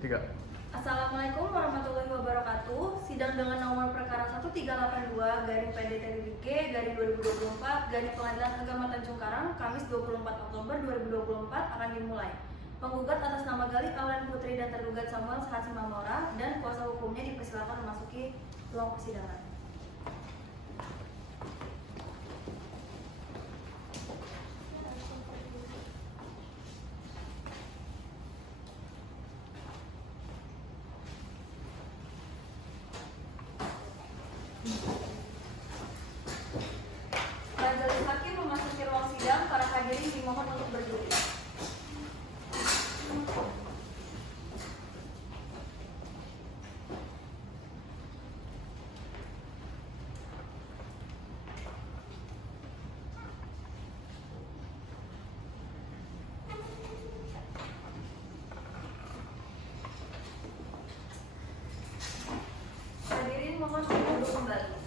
Tiga. Assalamualaikum warahmatullahi wabarakatuh. Sidang dengan nomor perkara 1382/PDT-G/2024 garing Pengadilan Agama Tanjung Karang, Kamis 24 Oktober 2024 akan dimulai. Penggugat atas nama Galih Aulen Putri dan tergugat Samuel Hasimamora dan kuasa hukumnya dipersilakan memasuki ruang persidangan. Majelis Hakim memasuki ruang sidang. Para hadirin dimohon untuk berdiri. Hadirin mohon untuk duduk kembali.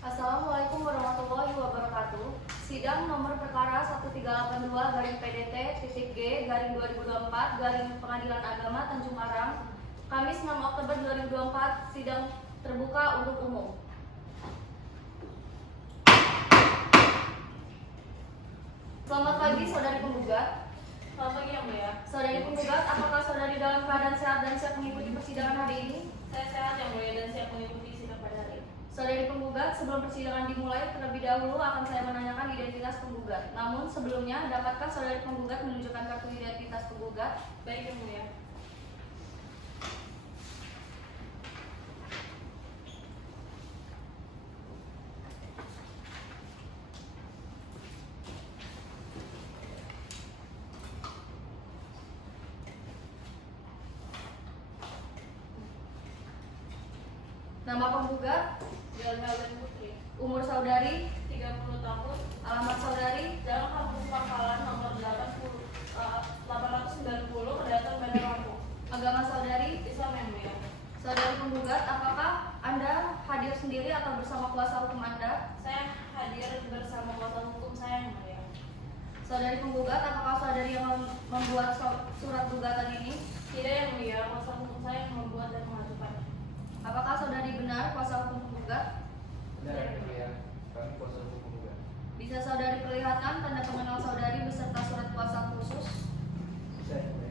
Assalamualaikum warahmatullahi wabarakatuh. Sidang nomor perkara 1382/PDT-G/2024 garing Pengadilan Agama Tanjung Karang, Kamis 6 Oktober 2024. Sidang terbuka untuk umum. Selamat pagi saudari penggugat. Selamat pagi yang mulia. Saudari penggugat, apakah saudari dalam keadaan sehat dan siap mengikuti persidangan hari ini? Saya sehat yang mulia dan siap mengikuti sidang pada hari ini. Saudari penggugat, sebelum persidangan dimulai, terlebih dahulu akan saya menanyakan identitas penggugat. Namun sebelumnya, dapatkah saudari penggugat menunjukkan kartu identitas penggugat? Baik yang mulia. Nama penggugat, Galih Aulen Putri, umur saudari, 30 tahun, alamat saudari, dalam kampus Pangkalan nomor 890, Kedaton Bandar Lampung. agama saudari. Islam yang mulia. Saudari penggugat, apakah Anda hadir sendiri atau bersama kuasa hukum Anda? Saya hadir bersama kuasa hukum saya yang mulia. Saudari penggugat, apakah saudari yang membuat surat gugatan ini? Tidak yang mulia, kuasa hukum saya yang membuat dan mengajukan. Apakah saudari benar kuasa hukum penggugat? Benar yang mulia. Kami kuasa hukum penggugat. Bisa saudari perlihatkan tanda pengenal saudari beserta surat kuasa khusus? Bisa yang mulia.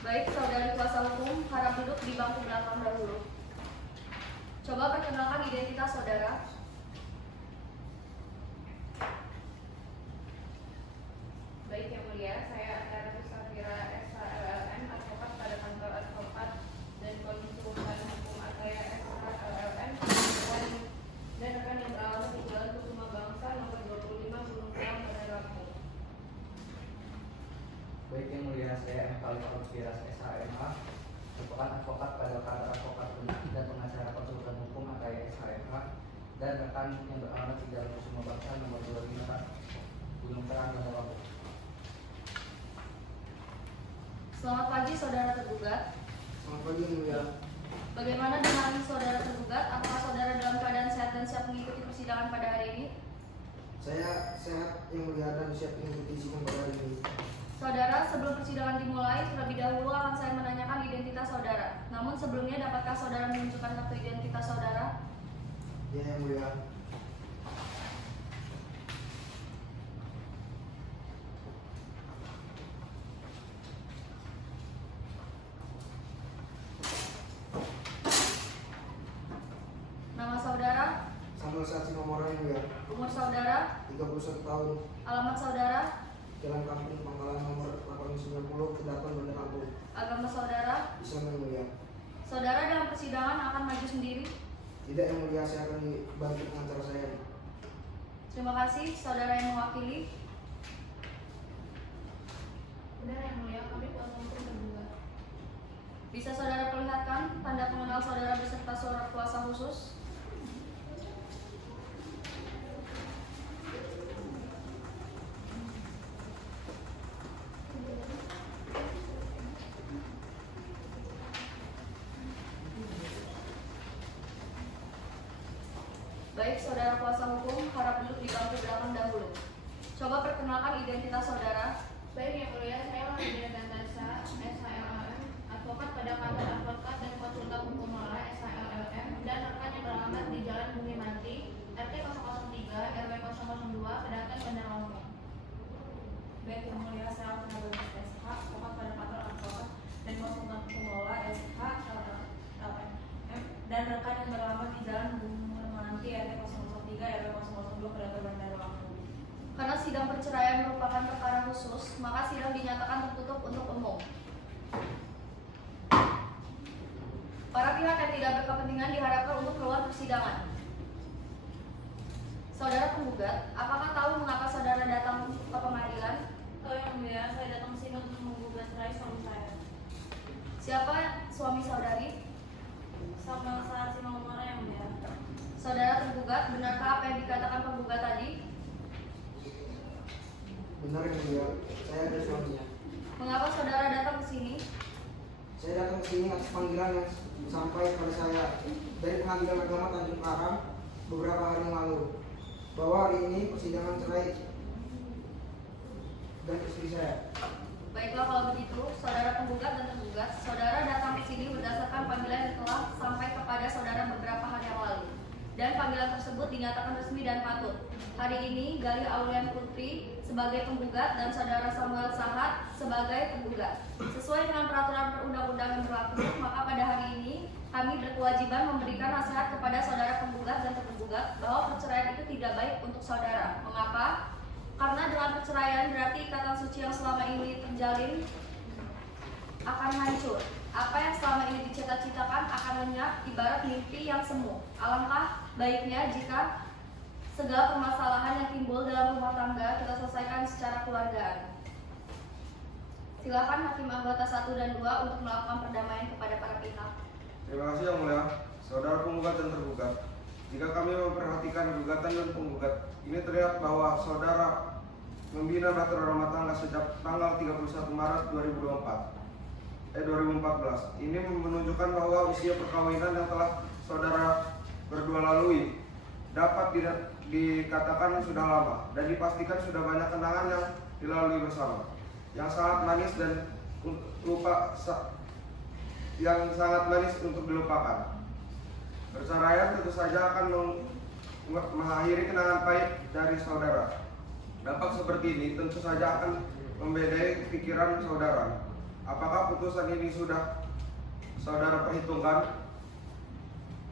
Baik, saudari kuasa hukum, harap duduk di bangku belakang dahulu. Coba perkenalkan identitas saudara. Baik yang mulia, saya Antara Safira SHLLM, advokat pada kantor advokat dan konsultan hukum Ataya SHLLM, dan rekan yang beralamat di Jalan Kusuma Bangsa nomor 25 Gunung Puang, Bandar Lampung. Baik yang mulia, saya M. Khalif Al-Firas SHMH, advokat pada kantor advokat dan pengacara konsultan hukum Ataya SHMH, dan rekan yang beralamat di Jalan Kusuma Bangsa nomor 25 Gunung Terang, Bandar Lampung. Selamat pagi saudara tergugat. Selamat pagi yang mulia. Bagaimana dengan saudara tergugat? Apakah saudara dalam keadaan sehat dan siap mengikuti persidangan pada hari ini? Saya sehat yang mulia dan siap mengikuti sidang pada hari ini. Saudara, sebelum persidangan dimulai, terlebih dahulu akan saya menanyakan identitas saudara. Namun sebelumnya, dapatkah saudara menunjukkan kartu identitas saudara? Ya yang mulia. Nama saudara, Samuel Hasimamora yang mulia. umur saudara, 31 tahun. alamat saudara, Jalan Kampung Pangkalan nomor 890, Kedaton Bandar Lampung. agama saudara. Islam yang mulia. Saudara dalam persidangan akan maju sendiri. Tidak yang mulia, saya akan dibantu pengacara saya. Terima kasih, saudara yang mewakili. Benar yang mulia, kami kuasa Bisa saudara perlihatkan tanda pengenal saudara beserta surat kuasa khusus? Baik, saudara kuasa hukum, harap duduk di bangku belakang dahulu. Coba perkenalkan identitas saudara. Baik yang mulia, saya Mahadia Dantasha, SHLM, advokat pada kantor advokat dan konsultan hukum Mora, SHLM, dan rekan yang beralamat di Jalan Bumi Mati, RT 003, RW 002, Pedakan Bandar Lampung. Baik yang mulia, saya Alvina Bagus SH, advokat pada kantor advokat dan konsultan hukum Mora, SHLM, dan rekan yang beralamat di Jalan Bumi Mati, RT 003, RW 002, Pedakan Bandar Lampung. Karena sidang perceraian merupakan perkara khusus, maka sidang dinyatakan tertutup untuk umum. Para pihak yang tidak berkepentingan diharapkan untuk keluar persidangan. Saudara penggugat, apakah tahu mengapa saudara datang ke pengadilan? Oh yang mulia, saya datang ke sini untuk menggugat cerai suami saya. Siapa suami saudari? Samuel Sahatsi Mamora yang mulia. Saudara tergugat, benarkah apa yang dikatakan penggugat tadi? Benar yang mulia, saya ada suaminya. Mengapa saudara datang ke sini? Saya datang ke sini atas panggilan yang sampai kepada saya dari Pengadilan Agama Tanjung Karang beberapa hari yang lalu, bahwa hari ini persidangan cerai dan istri saya. Baiklah kalau begitu, saudara penggugat dan tergugat, saudara datang ke sini berdasarkan panggilan yang telah sampai kepada saudara beberapa hari yang lalu. Dan panggilan tersebut dinyatakan resmi dan patut. Hari ini Galih Aulian Putri sebagai penggugat dan saudara Samuel Sahat sebagai penggugat. Sesuai dengan peraturan perundang-undangan yang berlaku, maka pada hari ini kami berkewajiban memberikan nasihat kepada saudara penggugat dan tergugat bahwa perceraian itu tidak baik untuk saudara. Mengapa? Karena dengan perceraian berarti ikatan suci yang selama ini terjalin akan hancur. Apa yang selama ini dicita-citakan akan lenyap ibarat mimpi yang semu. Alangkah baiknya jika segala permasalahan yang timbul dalam rumah tangga kita selesaikan secara keluargaan. Silakan Hakim Anggota 1 dan 2 untuk melakukan perdamaian kepada para pihak. Terima kasih yang mulia, saudara penggugat dan tergugat. Jika kami memperhatikan gugatan dan penggugat, ini terlihat bahwa saudara membina bahtera rumah tangga sejak tanggal 31 Maret 2014. Ini menunjukkan bahwa usia perkawinan yang telah saudara berdua lalui dapat dikatakan sudah lama dan dipastikan sudah banyak kenangan yang dilalui bersama, yang sangat manis dan yang sangat manis untuk dilupakan. Perceraian tentu saja akan mengakhiri kenangan pahit dari saudara. Dampak seperti ini tentu saja akan membedai pikiran saudara. Apakah putusan ini sudah saudara perhitungkan?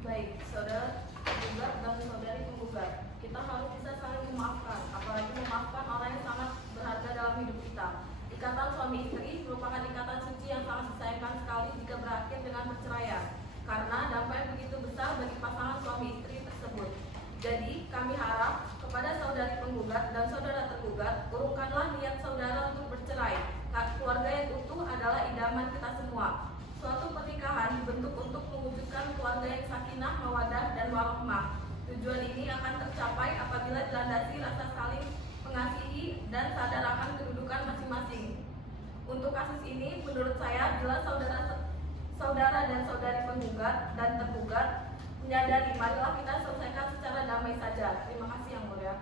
Baik, saudara penggugat dan saudari penggugat, kita harus bisa saling memaafkan, apalagi memaafkan orang yang sangat berharga dalam hidup kita. Ikatan suami istri merupakan ikatan suci yang sangat disayangkan sekali jika berakhir dengan perceraian, karena dampaknya begitu besar bagi pasangan suami istri tersebut. Jadi, kami harap kepada saudari penggugat dan saudara tergugat, urungkanlah niat saudara untuk bercerai. Keluarga yang utuh adalah idaman kita semua. Suatu pernikahan dibentuk untuk mewujudkan keluarga yang sakinah, mawadah, dan warahmah. Tujuan ini akan tercapai apabila dilandasi rasa saling mengasihi dan sadar akan kedudukan masing-masing. Untuk kasus ini, menurut saya, bila saudara dan saudari penggugat dan tergugat menyadari, marilah kita selesaikan secara damai saja. Terima kasih yang mulia.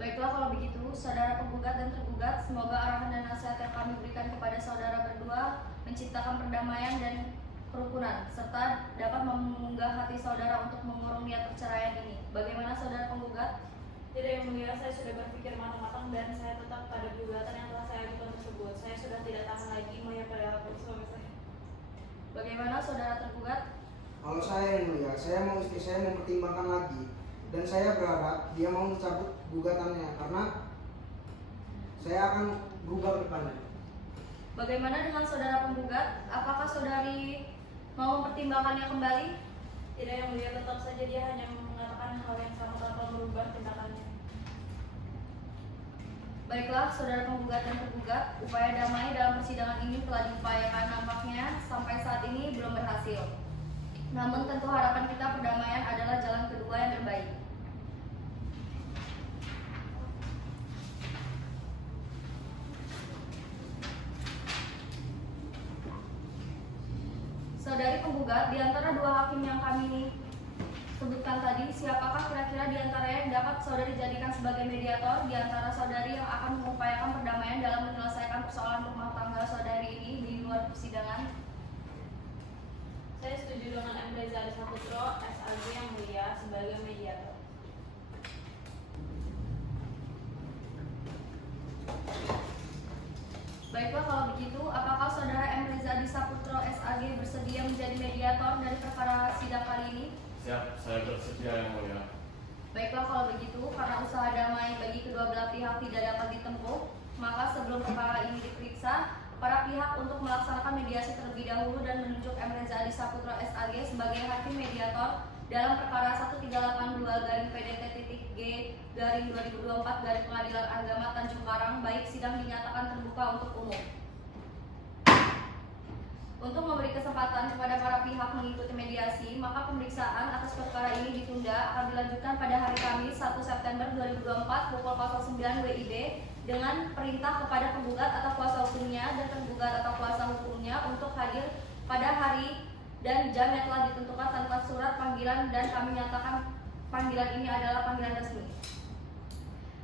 Baiklah kalau begitu, saudara penggugat dan tergugat, semoga arahan dan nasihat yang kami berikan kepada saudara berdua menciptakan perdamaian dan kerukunan, serta dapat mengunggah hati saudara untuk mengurung niat perceraian ini. Bagaimana saudara penggugat? Tidak yang mulia, saya sudah berpikir matang-matang dan saya tetap pada gugatan yang telah saya ajukan tersebut. Saya sudah tidak tahan lagi melihat pada suami saya. Bagaimana saudara tergugat? Kalau saya yang mulia, saya mau istri saya mempertimbangkan lagi, dan saya berharap dia mau mencabut gugatannya karena saya akan berubah ke depannya. Bagaimana dengan saudara penggugat? Apakah saudari mau mempertimbangkannya kembali? Tidak yang mulia, tetap saja dia hanya mengatakan hal yang sama tanpa merubah tindakannya. Baiklah, saudara penggugat dan tergugat, upaya damai dalam persidangan ini telah diupayakan nampaknya sampai ini belum berhasil. Namun tentu harapan kita perdamaian adalah jalan kedua yang terbaik. Saudari penggugat, di antara dua hakim yang kami sebutkan tadi, siapakah kira-kira di antaranya yang dapat saudari jadikan sebagai mediator di antara saudari yang akan mengupayakan perdamaian dalam menyelesaikan persoalan rumah tangga saudari ini di luar persidangan? Saya setuju dengan M. Reza Adi Saputro, SAG yang mulia sebagai mediator. Baiklah, kalau begitu, apakah saudara M. Reza Adi Saputro SAG bersedia menjadi mediator dari perkara sidang kali ini? Siap, saya bersedia yang mulia. Baiklah, kalau begitu, karena usaha damai bagi kedua belah pihak tidak dapat ditempuh, maka sebelum perkara ini diperiksa, para pihak untuk melaksanakan mediasi terlebih dahulu dan menunjuk M. Reza Adi Saputro SAG sebagai hakim mediator dalam perkara 1382-PDT.G/2024 dari Pengadilan Agama Tanjung Karang, baik sidang dinyatakan terbuka untuk umum. Untuk memberi kesempatan kepada para pihak mengikuti mediasi, maka pemeriksaan atas perkara ini ditunda akan dilanjutkan pada hari Kamis 1 September 2024 pukul 09 WIB dengan perintah kepada penggugat atau kuasa hukumnya dan tergugat atau kuasa hukumnya untuk hadir pada hari dan jam yang telah ditentukan tanpa surat panggilan, dan kami nyatakan panggilan ini adalah panggilan resmi.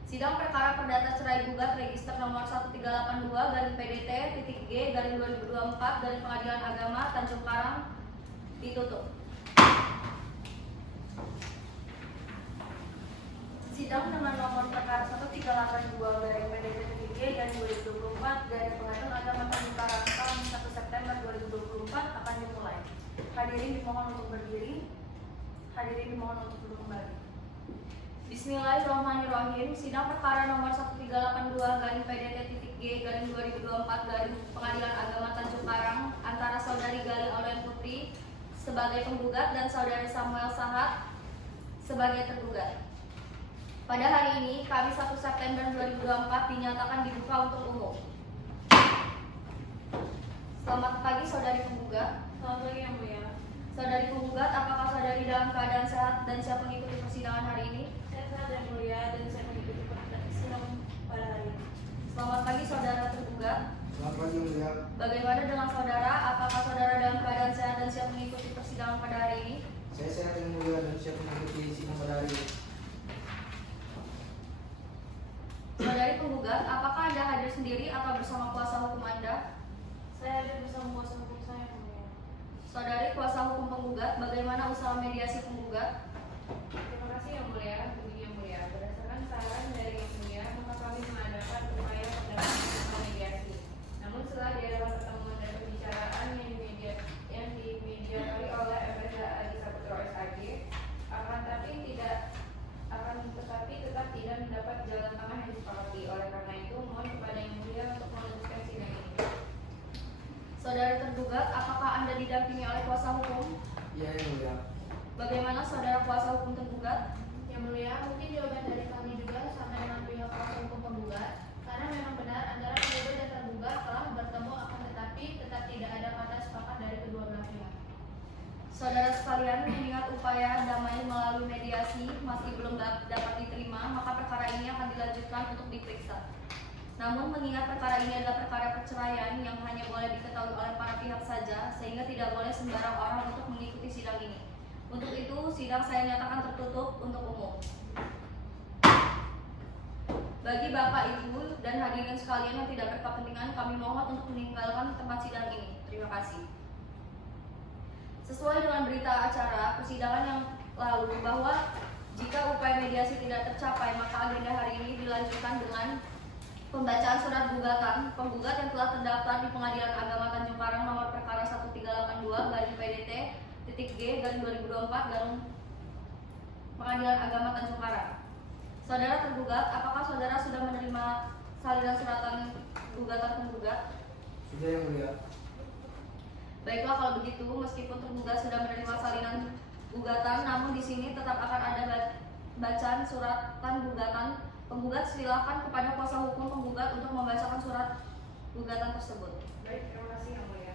Sidang perkara perdata cerai gugat register nomor 1382-PDT.G/2024 dari Pengadilan Agama Tanjung Karang ditutup. Sidang dengan nomor perkara 1382-PDT.G/2024 dari Pengadilan Agama Tanjung Karang Kamis 1 September 2024 akan dimulai. Hadirin dimohon untuk berdiri. Hadirin dimohon untuk duduk kembali. Bismillahirrahmanirrahim. Sidang perkara nomor 1382-PDT.G/2024 dari Pengadilan Agama Tanjung Karang antara saudari Gali Aulen Putri sebagai penggugat dan saudari Samuel Sahat sebagai tergugat. Pada hari ini, Kamis 1 September 2024 dinyatakan dibuka untuk umum. Selamat pagi saudari penggugat. Selamat pagi yang mulia. Saudari penggugat, apakah saudari dalam keadaan sehat dan siap mengikuti persidangan hari ini? Saya sehat yang mulia dan saya mengikuti persidangan pada hari ini. Selamat pagi saudara tergugat. Selamat pagi yang mulia. Bagaimana dengan saudara? Apakah saudara dalam keadaan sehat dan siap mengikuti persidangan pada hari ini? Saya sehat yang mulia dan siap mengikuti sidang pada hari ini. Saudari penggugat, apakah Anda hadir sendiri atau bersama kuasa hukum Anda? Saya hadir bersama kuasa hukum saya yang mulia. Saudari kuasa hukum penggugat, bagaimana usaha mediasi penggugat? Terima kasih yang mulia. Begini yang mulia, berdasarkan saran dari yang mulia, maka kami mengadakan upaya perdamaian bersama mediasi. Namun setelah diadakan pertemuan dan pembicaraan yang dimediasi oleh M. Reza Adi Saputro SAG, tetapi tetap tidak mendapat jalan tengah yang disepakati. Oleh karena itu, mohon kepada yang mulia untuk melanjutkan sidang ini. Saudari tergugat, apakah Anda didampingi oleh kuasa hukum? Iya yang mulia. Bagaimana saudara kuasa hukum tergugat? Yang mulia, mungkin jawaban dari kami juga sama dengan pihak kuasa hukum penggugat, karena memang benar antara penggugat dan tergugat telah bertemu, akan tetapi tetap tidak ada kata sepakat dari kedua belah pihak. Saudara sekalian, mengingat upaya damai melalui mediasi masih belum dapat diterima, maka perkara ini akan dilanjutkan untuk diperiksa. Namun mengingat perkara ini adalah perkara perceraian yang hanya boleh diketahui oleh para pihak saja, sehingga tidak boleh sembarang orang untuk mengikuti sidang ini. Untuk itu, sidang saya nyatakan tertutup untuk umum. Bagi Bapak, Ibu, dan hadirin sekalian yang tidak berkepentingan, kami mohon untuk meninggalkan tempat sidang ini. Terima kasih. Sesuai dengan berita acara persidangan yang lalu bahwa jika upaya mediasi tidak tercapai, maka agenda hari ini dilanjutkan dengan pembacaan surat gugatan penggugat yang telah terdaftar di Pengadilan Agama Tanjung Karang nomor perkara 1382-PDT.G/2024 Pengadilan Agama Tanjung Karang. Saudara tergugat, apakah saudara sudah menerima salinan suratan gugatan penggugat? Sudah yang mulia. Baiklah, kalau begitu, meskipun tergugat sudah menerima salinan gugatan, namun di sini tetap akan ada bacaan suratan gugatan. Penggugat silakan kepada kuasa hukum penggugat untuk membacakan surat gugatan tersebut. Baik, terima kasih yang mulia.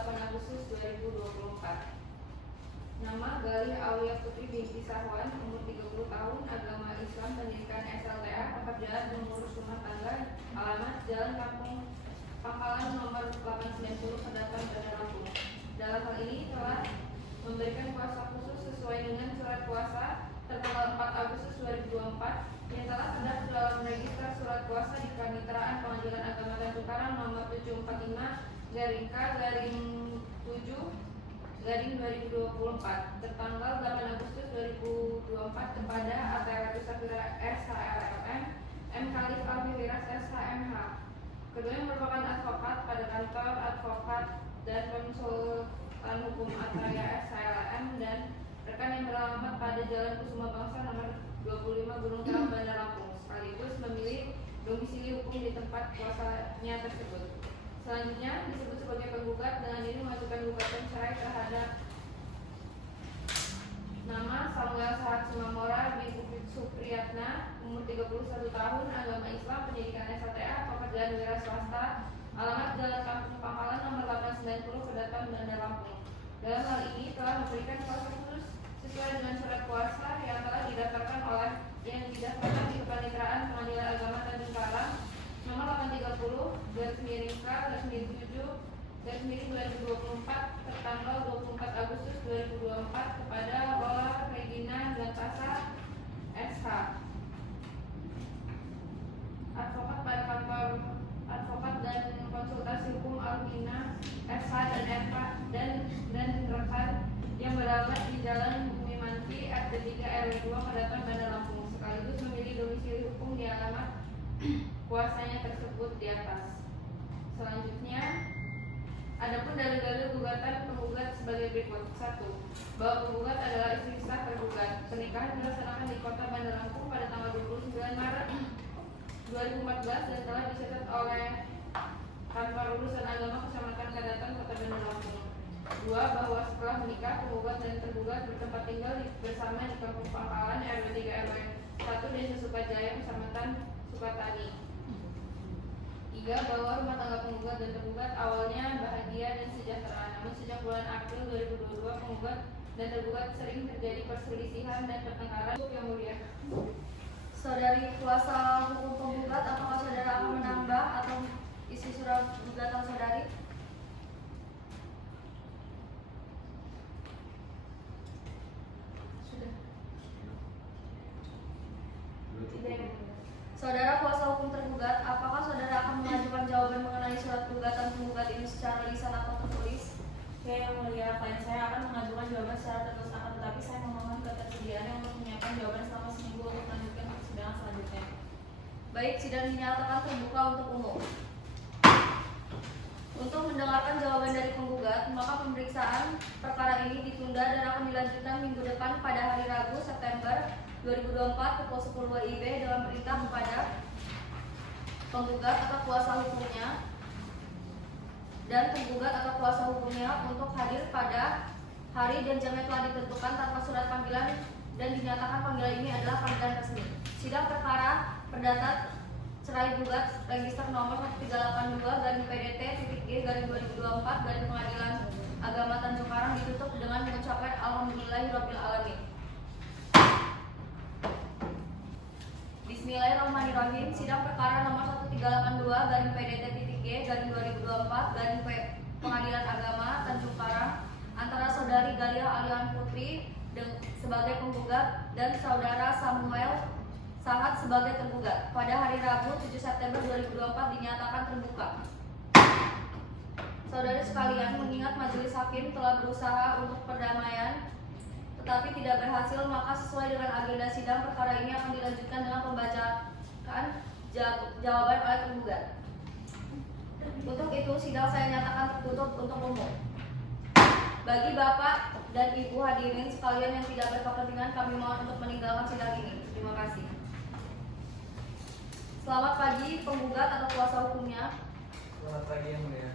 8 Agustus 2024. Nama Galih Aulia Putri binti Sahwan, umur 30 tahun, agama Islam, pendidikan SLTA, pekerjaan mengurus rumah tangga, alamat Jalan Kampung Pangkalan nomor 890, Kedaton, Bandar Lampung. Dalam hal ini telah memberikan kuasa khusus sesuai dengan surat kuasa tertanggal 4 Agustus 2024 yang telah terdaftar dalam register surat kuasa di Kemitraan Pengadilan Agama Tanjung Karang nomor 745-7/2024 tertanggal 8 Agustus 2024 kepada Atayatu Safira SHLM, M. Khalif Alfiwiras SHMH. Keduanya merupakan advokat pada kantor advokat dan konsultan hukum Ataya SHLM dan rekan yang beralamat pada Jalan Kusuma Bangsa nomor 25 Gunung Terang, Bandar Lampung, sekaligus memilih domisili hukum di tempat kuasanya tersebut. Selanjutnya disebut sebagai penggugat dengan ini mengajukan gugatan cerai terhadap nama Samuel Sahat Simamora bin Supriyatna, umur 31 tahun, agama Islam, pendidikan SLTA, pekerjaan wira swasta, alamat Jalan Kampung Pangkalan nomor 890, Kedaton, Bandar Lampung. Dalam hal ini telah memberikan kuasa khusus sesuai dengan surat kuasa yang telah didaftarkan di Kepanitraan Pengadilan Agama Tanjung Karang nomor 830/7/2024 tertanggal 24 Agustus 2024 kepada Lola Regina Gantasa SH, advokat pada kantor advokat dan konsultasi hukum Alvina SH dan FK dan rekan yang beralamat di Jalan Bumi Manti RT 3 RW 2 Kedaton, Bandar Lampung, sekaligus memilih domisili hukum di alamat kuasanya tersebut di atas. Selanjutnya, adapun dalil-dalil gugatan penggugat sebagai berikut. 1. Bahwa penggugat adalah istri sah tergugat. Pernikahan dilaksanakan di Kota Bandar Lampung pada tanggal 29 Maret 2014 dan telah dicatat oleh Kantor Urusan Agama Kecamatan Kedaton, Kota Bandar Lampung. 2. Bahwa setelah menikah, penggugat dan tergugat bertempat tinggal bersama di Kampung Pangkalan RW 3 RW 1 Desa Sukajaya, Kecamatan Sukatani. 3. Bahwa rumah tangga penggugat dan tergugat awalnya bahagia dan sejahtera, namun sejak bulan April 2022 penggugat dan tergugat sering terjadi perselisihan dan pertengkaran. Yang mulia, Saudari kuasa hukum penggugat, apakah saudara akan menambah atau isi surat gugatan saudari? Sudah. Tidak. Saudara kuasa hukum tergugat, apakah saudara akan mengajukan jawaban mengenai surat gugatan penggugat ini secara lisan atau tertulis? Yang mulia, klien saya akan mengajukan jawaban secara tertulis, akan tetapi saya memohon ketersediaannya untuk menyiapkan jawaban selama seminggu untuk melanjutkan persidangan selanjutnya. Baik, sidang dinyatakan terbuka untuk umum. Untuk mendengarkan jawaban dari penggugat, maka pemeriksaan perkara ini ditunda dan akan dilanjutkan minggu depan pada hari Rabu September 2024 pukul 10 WIB dengan perintah kepada penggugat atau kuasa hukumnya dan penggugat atau kuasa hukumnya untuk hadir pada hari dan jam yang telah ditentukan tanpa surat panggilan dan dinyatakan panggilan ini adalah panggilan resmi. Sidang perkara perdata cerai gugat register nomor 1382/PDT-G/2024 dari Pengadilan Agama Tanjung Karang ditutup dengan mengucapkan Alhamdulillahirabbil alamin. Bismillahirrahmanirrahim. Sidang perkara nomor 1382/PDT-G/2024 dari Pengadilan Agama Tanjung Karang antara saudari Galia Alian Putri sebagai penggugat dan saudara Samuel Sahat sebagai tergugat pada hari Rabu 7 September 2024 dinyatakan terbuka. Saudari sekalian, mengingat majelis hakim telah berusaha untuk perdamaian tetapi tidak berhasil, maka sesuai dengan agenda sidang perkara ini akan dilanjutkan dengan pembacaan jawaban oleh tergugat. Untuk itu sidang saya nyatakan tertutup untuk umum. Bagi Bapak dan Ibu hadirin sekalian yang tidak berkepentingan, kami mohon untuk meninggalkan sidang ini. Terima kasih. Selamat pagi penggugat atau kuasa hukumnya. Selamat pagi yang mulia.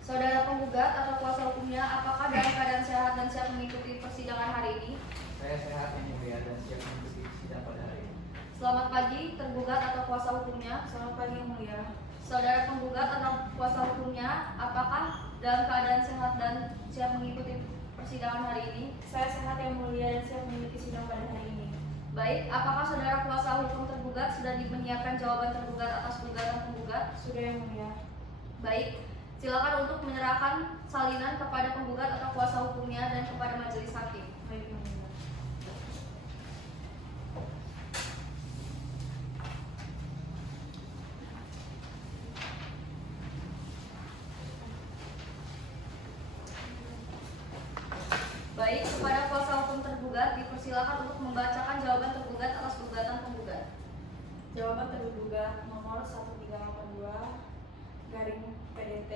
Saudara penggugat atau kuasa hukumnya, apakah dalam keadaan sehat dan siap mengikuti persidangan hari ini? Saya sehat yang mulia dan siap mengikuti sidang pada hari ini. Selamat pagi tergugat atau kuasa hukumnya. Selamat pagi yang mulia. Saudara penggugat atau kuasa hukumnya, apakah dalam keadaan sehat dan siap mengikuti persidangan hari ini? Saya sehat yang mulia dan siap mengikuti sidang pada hari ini. Baik, apakah saudara kuasa hukum tergugat sudah menyiapkan jawaban tergugat atas gugatan penggugat? Sudah yang mulia. Baik, silakan untuk menyerahkan salinan kepada penggugat atau kuasa hukumnya dan kepada majelis hakim. Baik yang mulia. Baik, kepada kuasa hukum tergugat dipersilakan untuk membacakan jawaban tergugat atas gugatan penggugat. Jawaban terduga nomor 1382 garing PDT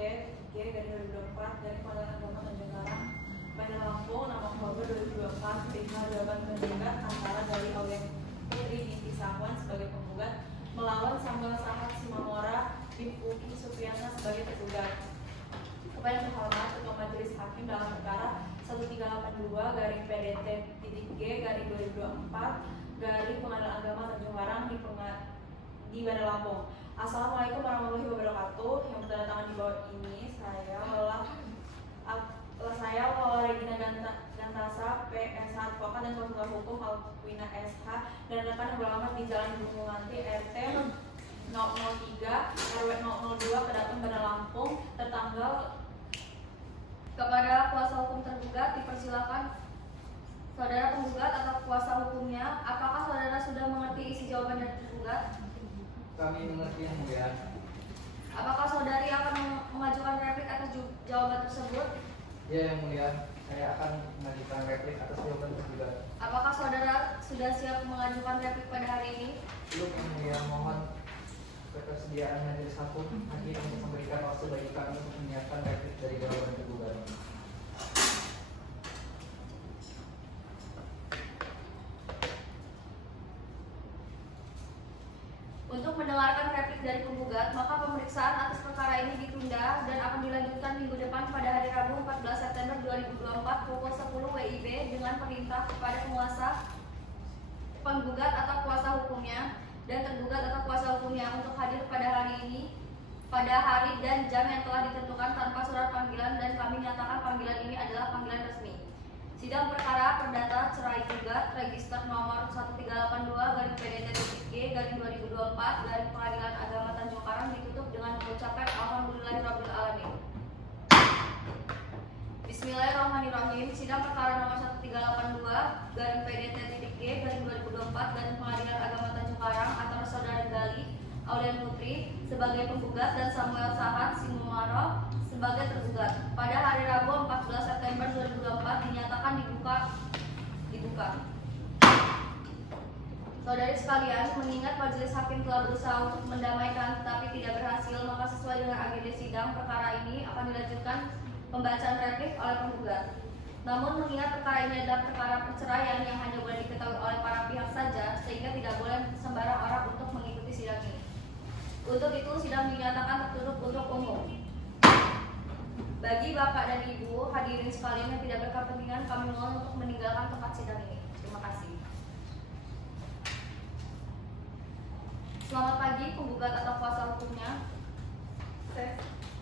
G garing 2024 dari Pengadilan Agama Tanjung Karang, Bandar Lampung, 6 Oktober 2024. Terima jawaban tergugat antara dari Aulia Putri binti Sahwan sebagai penggugat melawan Samuel Sahat Simamora bin Uki Supriyana sebagai tergugat. Kepada yang terhormat Ketua Majelis Hakim dalam perkara 1382 garing PDT G garing 2024 garing Pengadilan Agama Tanjung Karang di Bandar Lampung. Assalamualaikum warahmatullahi wabarakatuh. Yang bertanda tangan di bawah ini saya Regina Gantasa PSH Advokat dan Konsultan Hukum Alwina SH dan rekan yang beralamat di Jalan Bungulanti RT 003 RW 002 Kedaton Bandar Lampung tertanggal. Kepada kuasa hukum tergugat dipersilakan saudara penggugat atau kuasa hukumnya, apakah saudara sudah mengerti isi jawaban dari tergugat? Kami mengerti yang mulia. Apakah saudari akan mengajukan replik atas jawaban tersebut? Ya yang mulia, saya akan mengajukan replik atas jawaban tergugat. Apakah saudara sudah siap mengajukan replik pada hari ini? Belum yang mulia, mohon ketersediaan majelis hakim untuk memberikan waktu bagi kami untuk menyiapkan replik dari jawaban tergugat. Untuk mendengarkan replik dari penggugat, maka pemeriksaan atas perkara ini ditunda dan akan dilanjutkan minggu depan pada hari Rabu 14 September 2024 pukul 10 WIB dengan perintah kepada penguasa penggugat atau kuasa hukumnya dan tergugat atau kuasa hukumnya untuk hadir pada hari ini pada hari dan jam yang telah ditentukan tanpa surat panggilan, dan kami nyatakan panggilan ini adalah panggilan resmi. Sidang perkara perdata cerai gugat register nomor 1382 garing PDT G garing 2024 garing Pengadilan Agama Tanjung Karang ditutup dengan mengucapkan Alhamdulillahirabbil alamin. Bismillahirrahmanirrahim. Sidang perkara nomor 1382 garing PDT G garing 2024 garing Pengadilan Agama Tanjung Karang antara saudara Gali Aulia Putri sebagai penggugat dan Samuel Sahat Simamora sebagai tergugat pada hari Rabu 14 September 2024 dinyatakan dibuka. Saudari sekalian, mengingat majelis hakim telah berusaha untuk mendamaikan tetapi tidak berhasil, maka sesuai dengan agenda sidang perkara ini akan dilanjutkan pembacaan replik oleh penggugat. Namun mengingat perkara ini adalah perkara perceraian yang hanya boleh diketahui oleh para pihak saja, sehingga tidak boleh sembarang orang untuk mengikuti sidang ini. Untuk itu sidang dinyatakan tertutup untuk umum. Bagi Bapak dan Ibu hadirin sekalian yang tidak berkepentingan, kami mohon untuk meninggalkan tempat sidang ini. Terima kasih. Selamat pagi penggugat atau kuasa hukumnya.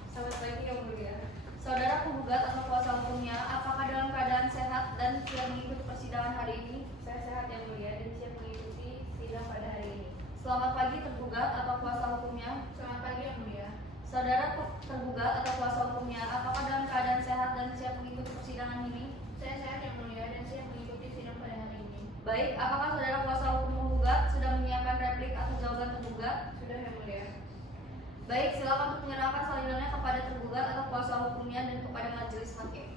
Selamat pagi yang mulia. Saudara penggugat atau kuasa hukumnya, apakah dalam keadaan sehat dan siap mengikuti persidangan hari ini? Saya sehat yang mulia dan siap mengikuti sidang pada hari ini. Selamat pagi tergugat atau kuasa hukumnya. Selamat pagi yang mulia. Saudara tergugat atau kuasa hukumnya, apakah dalam keadaan sehat dan siap mengikuti persidangan ini? Saya sehat yang mulia dan siap mengikuti sidang pada hari ini. Baik, apakah saudara kuasa hukum penggugat sudah menyiapkan replik atas jawaban tergugat? Sudah yang mulia. Baik, silakan untuk menyerahkan salinannya kepada tergugat atau kuasa hukumnya dan kepada majelis hakim.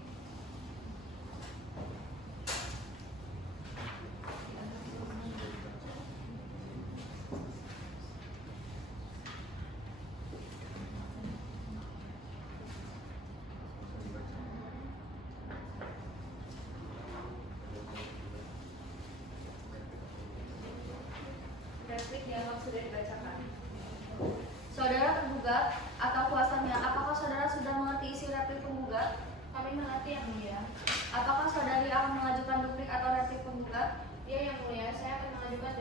Replik dianggap sudah dibacakan. Saudara tergugat atau kuasanya, apakah saudara sudah mengerti isi replik penggugat? Kami mengerti yang mulia. Apakah saudari akan mengajukan duplik atau replik penggugat? Ya yang mulia, saya akan mengajukan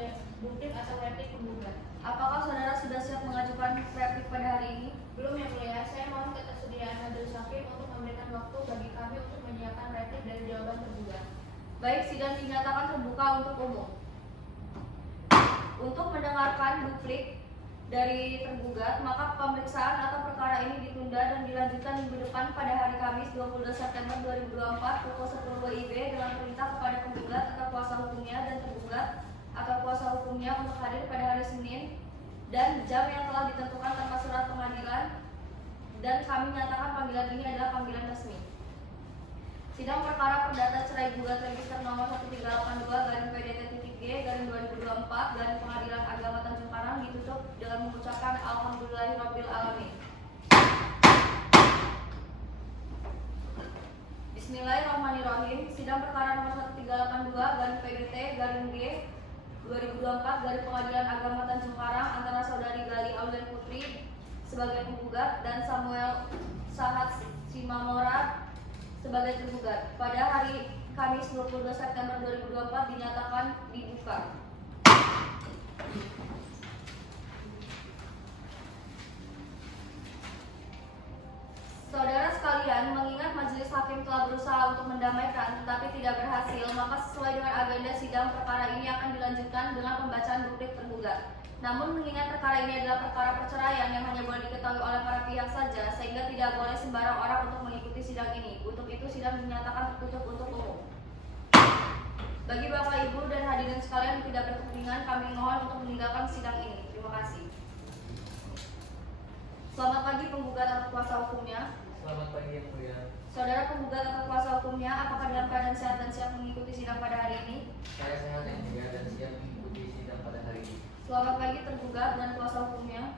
duplik atau replik penggugat. Apakah saudara sudah siap mengajukan replik pada hari ini? Belum yang mulia, saya mohon ketersediaan majelis hakim untuk memberikan memberikan waktu bagi kami untuk menyiapkan replik dari jawaban tergugat. Baik, sidang dinyatakan terbuka untuk umum. Untuk mendengarkan duplik dari tergugat, maka pemeriksaan atau perkara ini ditunda dan dilanjutkan minggu depan pada hari Kamis 22 September 2024 pukul 10 WIB dengan perintah kepada penggugat atau kuasa hukumnya dan tergugat atau kuasa hukumnya untuk hadir pada hari Senin dan jam yang telah ditentukan tanpa surat pengadilan, dan kami nyatakan panggilan ini adalah panggilan resmi. Sidang perkara perdata cerai gugat register nomor 1382/PDT-G/2024 dari Pengadilan Agama Tanjung Karang ditutup dengan mengucapkan Alhamdulillahirabbil alamin. Bismillahirrahmanirrahim. Sidang perkara nomor 1382/PDT-G/2024 dari Pengadilan Agama Tanjung Karang antara Saudari Gali Aulian Putri sebagai penggugat dan Samuel Sahat Simamora sebagai tergugat pada hari Kamis 22 September 2024 dinyatakan dibuka. Saudara sekalian, mengingat majelis hakim telah berusaha untuk mendamaikan tetapi tidak berhasil, maka sesuai dengan agenda sidang perkara ini akan dilanjutkan dengan pembacaan duplik tergugat. Namun mengingat perkara ini adalah perkara perceraian yang hanya boleh diketahui oleh para pihak saja, sehingga tidak boleh sembarang orang untuk mengikuti sidang ini. Untuk itu sidang dinyatakan tertutup untuk umum. Bagi Bapak Ibu dan hadirin sekalian yang tidak berkepentingan, kami mohon untuk meninggalkan sidang ini. Terima kasih. Selamat pagi penggugat atau kuasa hukumnya. Selamat pagi yang mulia. Saudara penggugat atau kuasa hukumnya, apakah dalam keadaan sehat dan siap mengikuti sidang pada hari ini? Saya sehat yang mulia dan siap mengikuti sidang pada hari ini. Selamat pagi tergugat dan kuasa hukumnya.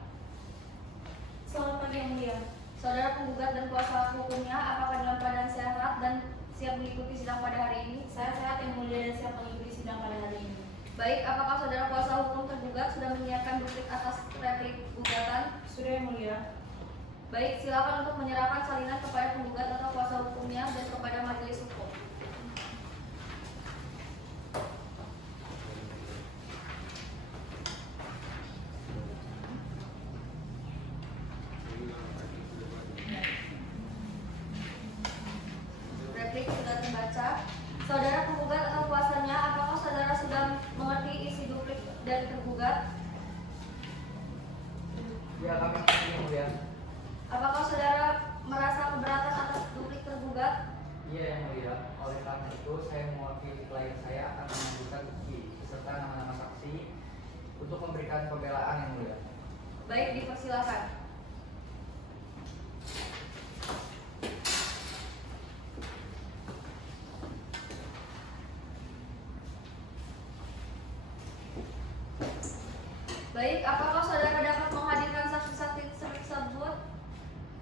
Selamat pagi yang mulia. Saudara penggugat dan kuasa hukumnya, apakah dalam keadaan sehat dan siap mengikuti sidang pada hari ini? Saya sehat yang mulia dan siap mengikuti sidang pada hari ini. Baik, apakah saudara kuasa hukum tergugat sudah menyiapkan duplik atas replik gugatan? Sudah yang mulia. Baik, silakan untuk menyerahkan salinan kepada penggugat atau kuasa hukumnya dan kepada majelis hukum. Replik sudah terbaca. Saudara penggugat atau kuasanya, apakah saudara sudah mengerti isi duplik dari tergugat? Ya, kami setuju yang mulia. Apakah saudara merasa keberatan atas duplik tergugat? Iya yang mulia. Oleh karena itu saya mewakili klien saya akan mengajukan bukti beserta nama-nama saksi untuk memberikan pembelaan yang mulia. Baik, dipersilakan. Baik, apakah saudara dapat menghadirkan saksi-saksi tersebut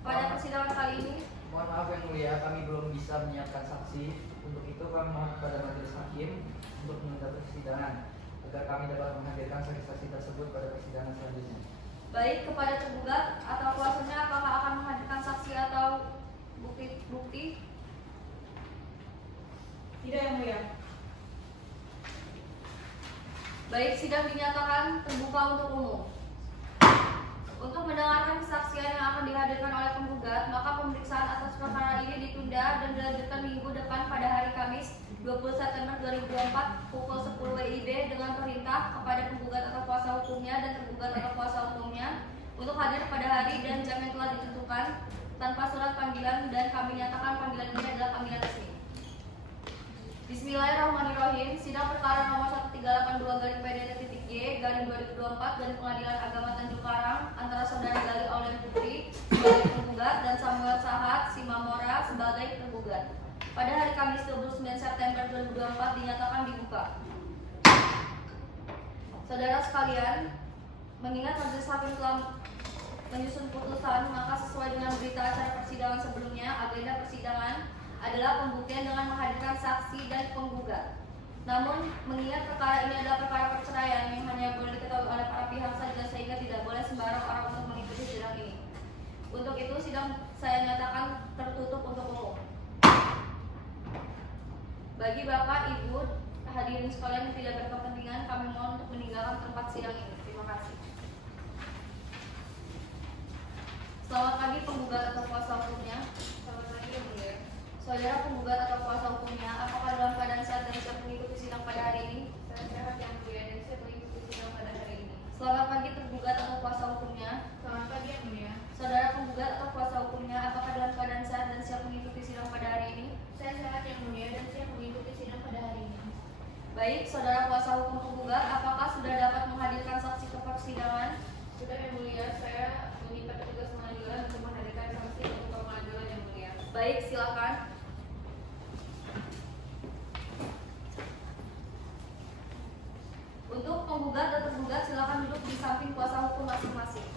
pada persidangan kali ini? Mohon maaf yang mulia, kami belum bisa menyiapkan saksi. Untuk itu kami mohon kepada majelis hakim untuk menunda persidangan agar kami dapat menghadirkan saksi-saksi tersebut pada persidangan selanjutnya. Baik, kepada tergugat atau kuasanya, apakah akan menghadirkan saksi atau bukti? Tidak yang mulia. Baik, sidang dinyatakan terbuka untuk umum. Untuk mendengarkan kesaksian yang akan dihadirkan oleh penggugat, maka pemeriksaan atas perkara ini ditunda dan dilanjutkan minggu depan pada hari Kamis 20 September 2024 pukul 10 WIB dengan perintah kepada penggugat atau kuasa hukumnya dan tergugat atau kuasa hukumnya untuk hadir pada hari dan jam yang telah ditentukan tanpa surat panggilan, dan kami nyatakan panggilan ini adalah panggilan resmi. Bismillahirrahmanirrahim. Sidang perkara nomor 1382/PDT-G/2024 dari Pengadilan Agama Tanjung Karang antara Saudari Gali Aulian Putri sebagai penggugat dan Samuel Sahat Simamora sebagai tergugat pada hari Kamis 29 September 2024 dinyatakan dibuka. Saudara sekalian, mengingat majelis hakim telah menyusun putusan, maka sesuai dengan berita acara persidangan sebelumnya, agenda persidangan adalah pembuktian dengan menghadirkan saksi dan penggugat. Namun, mengingat perkara ini adalah perkara perceraian yang hanya boleh diketahui oleh para pihak saja, sehingga tidak boleh sembarang orang untuk mengikuti sidang ini. Untuk itu, sidang saya nyatakan tertutup untuk umum. Bagi Bapak, Ibu, hadirin sekalian yang tidak berkepentingan, kami mohon untuk meninggalkan tempat sidang ini. Terima kasih. Selamat pagi penggugat atau kuasa hukumnya. Selamat pagi yang mulia. Saudara penggugat atau kuasa hukumnya, apakah dalam keadaan sehat dan siap mengikuti sidang pada hari ini? Saya sehat yang mulia dan siap mengikuti sidang pada hari ini. Selamat pagi tergugat atau kuasa hukumnya. Selamat pagi yang mulia. Saudara penggugat atau kuasa hukumnya, apakah dalam keadaan sehat dan siap mengikuti sidang pada hari ini? Saya sehat yang mulia dan siap mengikuti sidang pada hari ini. Baik, saudara kuasa hukum penggugat, apakah sudah dapat menghadirkan saksi ke persidangan? Sudah yang mulia, saya meminta petugas pengadilan untuk menghadirkan saksi untuk pengadilan yang mulia. Baik, silakan. Untuk penggugat dan tergugat silakan duduk di samping kuasa hukum masing-masing.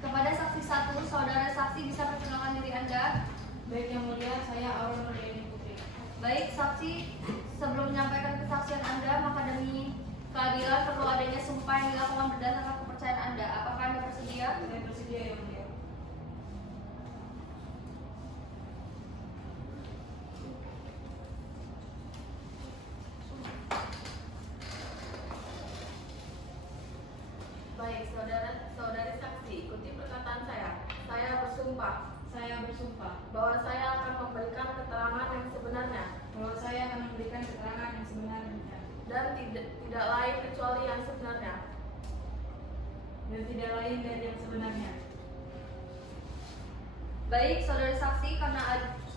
Kepada saksi 1, saudara saksi bisa perkenalkan diri Anda. Baik yang mulia, saya Aurel Nurdiani Putri. Baik, saksi, sebelum menyampaikan kesaksian Anda, maka demi keadilan perlu adanya sumpah yang dilakukan berdasarkan kepercayaan Anda. Apakah Anda bersedia? Saya bersedia yang mulia. Baik, saudari saksi, ikuti perkataan saya. Saya bersumpah Saya bersumpah bahwa saya akan memberikan keterangan yang sebenarnya bahwa saya akan memberikan keterangan yang sebenarnya dan tidak lain kecuali yang sebenarnya. dan tidak lain dari yang sebenarnya. Baik, saudara saksi, karena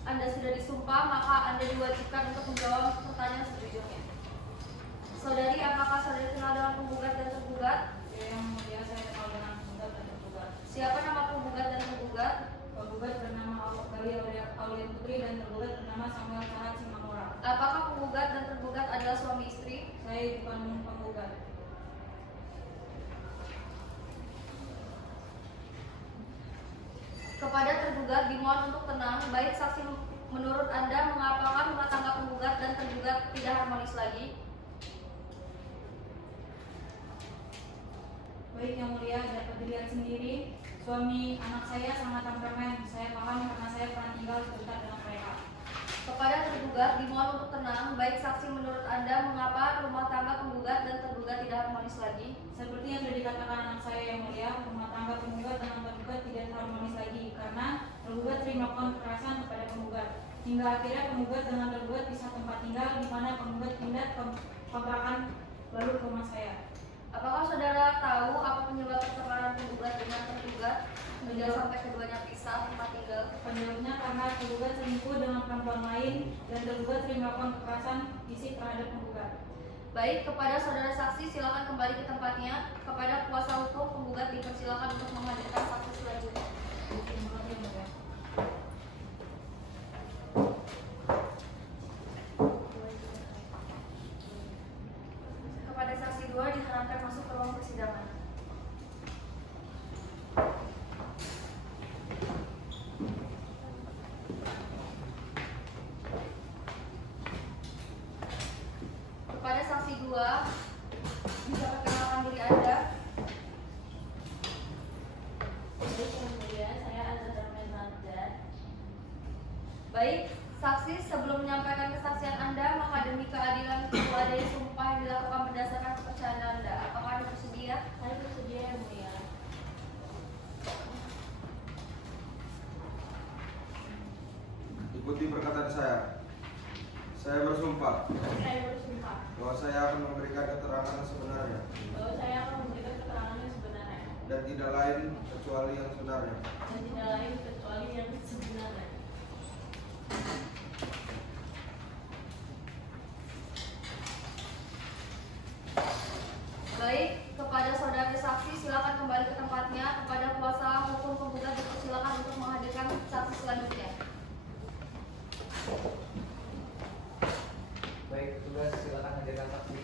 Anda sudah disumpah, maka Anda diwajibkan untuk menjawab pertanyaan sejujurnya. Saudari, apakah saudari kenal dengan penggugat dan tergugat? Yang mulia, saya kenal dengan penggugat dan tergugat. Siapa nama penggugat dan tergugat? Penggugat bernama Gali Aulian Putri dan tergugat bernama Samuel Sahat Simamora. Apakah penggugat dan tergugat adalah suami istri? Saya bukan penggugat. Kepada tergugat dimohon untuk tenang. Baik, saksi, menurut Anda mengapakah rumah tangga penggugat dan tergugat tidak harmonis lagi? Baik yang mulia, dapat dilihat sendiri, suami anak saya sangat temperamen. Saya paham karena saya pernah tinggal sebentar dengan mereka. Kepada tergugat dimohon untuk tenang. Baik, saksi, menurut Anda mengapa rumah tangga penggugat dan tergugat tidak harmonis lagi? Seperti yang sudah dikatakan anak saya yang mulia, rumah tangga penggugat dengan tergugat tidak harmonis lagi karena tergugat sering melakukan kekerasan kepada penggugat. Hingga akhirnya penggugat dengan tergugat bisa tempat tinggal di mana penggugat pindah ke kontrakan baru ke rumah saya. Apakah saudara tahu apa penyebab pertengkaran penggugat dengan tergugat hingga sampai keduanya pisah tempat tinggal? Penyebabnya karena tergugat selingkuh dengan perempuan lain dan tergugat sering melakukan kekerasan fisik terhadap penggugat. Baik, kepada saudara saksi silakan kembali ke tempatnya. Kepada kuasa hukum penggugat dipersilakan untuk menghadirkan saksi selanjutnya. Terima kasih yang mulia. Kepada saksi 2 diharapkan masuk ke ruang persidangan. Kepada saksi 2 bisa perkenalkan diri Anda. Baik yang mulia, saya Azhar Darmezada. Baik, saksi, sebelum menyampaikan kesaksian Anda, maka demi keadilan perlu adanya sumpah yang dilakukan berdasarkan kepercayaan Anda. Apakah Anda bersedia? Saya bersedia yang mulia. Ikuti perkataan saya. Saya bersumpah Saya bersumpah bahwa saya akan memberikan keterangan yang sebenarnya bahwa saya akan memberikan keterangan yang sebenarnya dan tidak lain kecuali yang sebenarnya. dan tidak lain kecuali yang sebenarnya. Baik, kepada saudara saksi silakan kembali ke tempatnya. Kepada kuasa hukum penggugat dipersilakan untuk menghadirkan saksi selanjutnya. Baik, tugas silakan hadirkan saksi.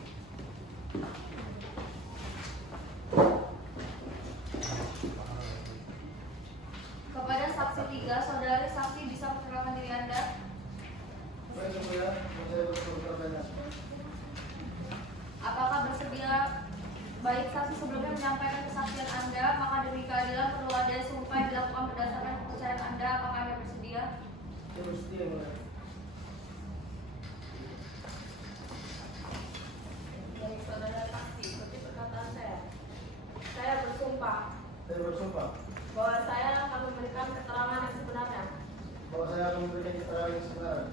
Kepada saksi 3, saudari saksi bisa perkenalkan diri Anda. Baik yang mulia, saya bersumpah. Apakah bersedia? Baik, saksi sebelumnya menyampaikan kesaksian Anda, maka demi keadilan perlu ada sumpah yang dilakukan berdasarkan kepercayaan Anda. Apakah Anda bersedia? Saya bersedia yang mulia. Baik saudara saksi, ikuti yang sebenarnya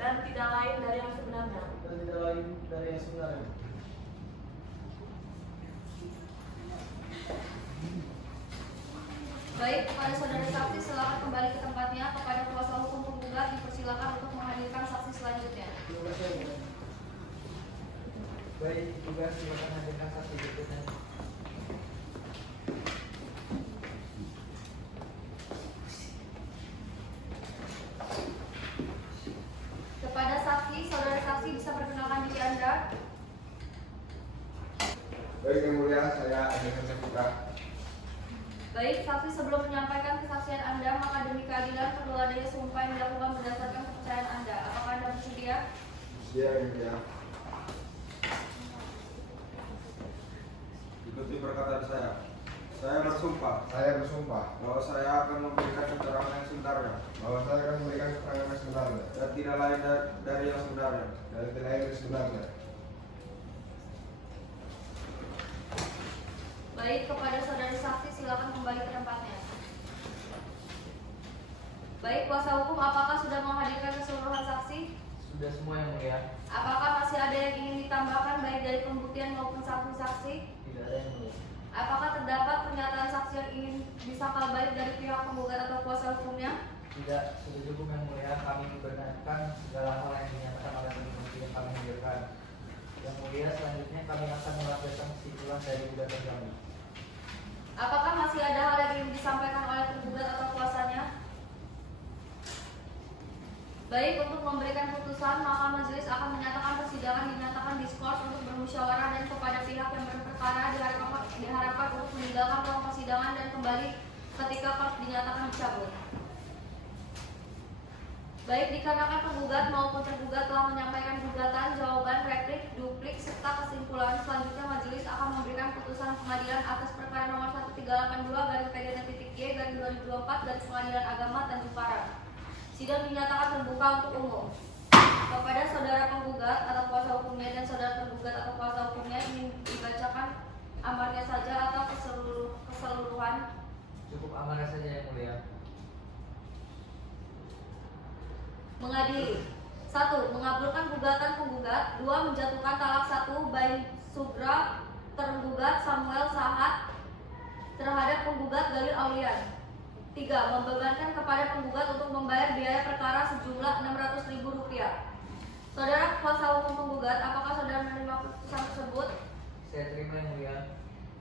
dan tidak lain dari yang sebenarnya. dan tidak lain dari yang sebenarnya. Baik, kepada saudara saksi silakan kembali ke tempatnya. Kepada kuasa hukum penggugat dipersilakan untuk menghadirkan saksi selanjutnya. Terima kasih yang mulia. Baik, juga silakan hadirkan saksi berikutnya. Kepada saksi, saudara saksi bisa perkenalkan diri Anda. Baik yang mulia, saya Andi Putra. Baik, saksi sebelum menyampaikan kesaksian Anda, maka demi keadilan perlu adanya sumpah yang dilakukan berdasarkan kepercayaan Anda. Apakah Anda bersedia? Siap yang mulia. Ikuti perkataan saya. Saya bersumpah Saya bersumpah bahwa saya akan memberikan keterangan yang sebenarnya bahwa saya akan memberikan keterangan yang sebenarnya dan tidak lain dari yang sebenarnya. dan tidak lain dari sebenarnya. Baik, kepada saudara saksi silakan kembali ke tempatnya. Baik, kuasa hukum apakah sudah menghadirkan keseluruhan saksi? Sudah semua yang mulia. Apakah masih ada yang ingin ditambahkan baik dari pembuktian maupun saksi-saksi? Tidak ada yang mulia. Apakah terdapat pernyataan saksi yang ingin disangkal baik dari pihak penggugat atau kuasa hukumnya? Tidak, sudah cukup yang mulia. Kami membenarkan segala hal yang dinyatakan oleh bukti yang kami hadirkan. Yang mulia, selanjutnya kami akan melaporkan kesimpulan dari gugatan kami. Apakah masih ada hal yang ingin disampaikan oleh tergugat atau kuasanya? Baik, untuk memberikan putusan, maka majelis akan menyatakan persidangan dinyatakan diskors untuk bermusyawarah dan kepada pihak yang berperkara diharapkan untuk meninggalkan ruang persidangan dan kembali ketika kors dinyatakan dicabut. Baik, dikarenakan penggugat maupun tergugat telah menyampaikan gugatan, jawaban, replik, duplik, serta kesimpulan, selanjutnya majelis akan memberikan putusan pengadilan atas perkara nomor 1382/PDN-Y/2024 dari Pengadilan Agama Tanjung Karang. Sidang dinyatakan terbuka untuk umum. Kepada saudara penggugat atau kuasa hukumnya dan saudara tergugat atau kuasa hukumnya ingin dibacakan amarnya saja atau keseluruhan? Cukup amanah saja yang mulia. Mengadili. 1. Mengabulkan gugatan penggugat. 2. Menjatuhkan talak 1 Bain Sugra tergugat Samuel Sahat terhadap penggugat Galil Aulian. 3. Membebankan kepada penggugat untuk membayar biaya perkara sejumlah Rp600.000. Saudara kuasa hukum penggugat, apakah saudara menerima putusan tersebut? Saya terima yang mulia.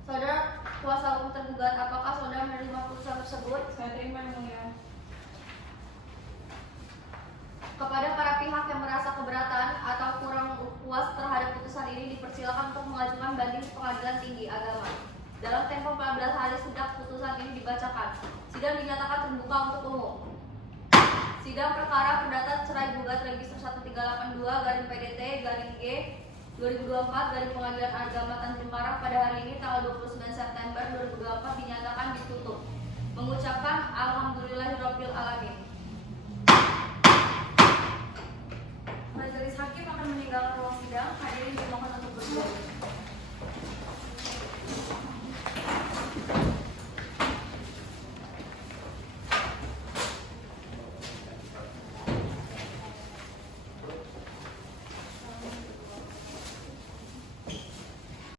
Saudara kuasa hukum tergugat, apakah saudara menerima putusan tersebut? Saya terima yang mulia. Kepada para pihak yang merasa keberatan atau kurang puas terhadap putusan ini dipersilakan untuk mengajukan banding ke Pengadilan Tinggi Agama. Dalam tempo 14 hari sejak putusan ini dibacakan, sidang dinyatakan terbuka untuk umum. Sidang perkara perdata cerai gugat register 1382/PDT-G 2024 dari Pengadilan Agama Tanjung Karang pada hari ini tanggal 29 September 2024 dinyatakan ditutup. Mengucapkan Alhamdulillahirabbil alamin.